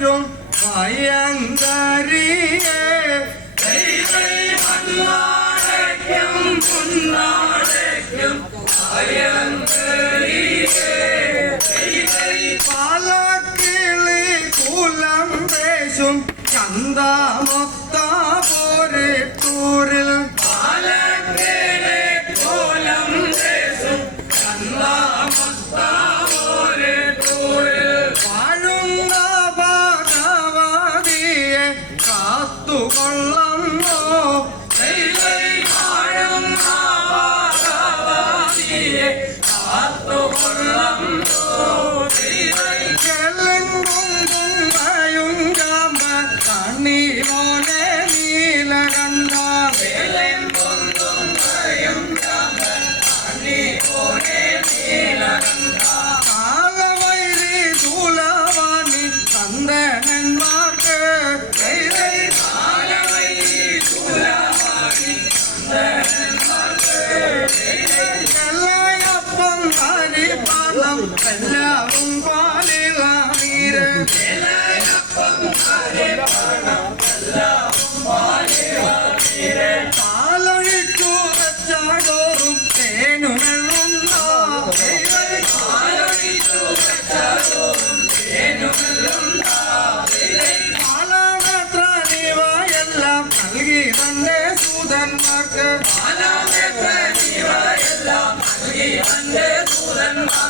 മുന്നാടയ്ക്കും ഭയങ്കരിയേ മണ്ണാടയ്ക്കും മുന്നാടയ്ക്കും പാലക്കിളി കൂലം പേശും ചന്താമൊത്ത പോരിട്ടൂരിൽ പാലക്കിളി ഭഗവതിയെ എല്ലാവും പാലില നീര് പാലൊഴിച്ചു വെച്ചാടോറും തേനുമെള്ളുണ്ടോ പാലാമത്ര നീവയെല്ലാം നൽകി തന്നെ സൂതന്മാർക്ക്. കണ്ണിവയ്ക്കും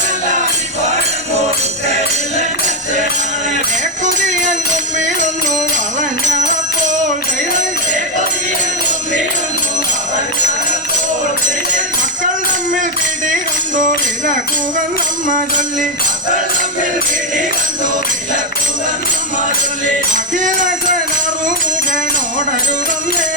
വിലക്കുവൻ നമ്മ ചൊല്ലി. അഖിലേശനറുമുഖനോടരുതന്നേ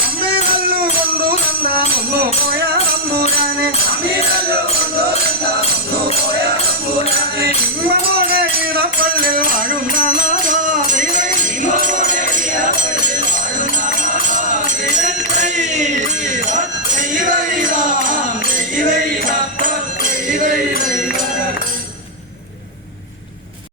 അമ്മേ നല്ലുകൊണ്ടു തന്നാമൊന്നു പോയ തമ്പുരാനെ ഇമ്മോടെ ഇടപ്പള്ളിൽ വാഴുന്ന നാഥ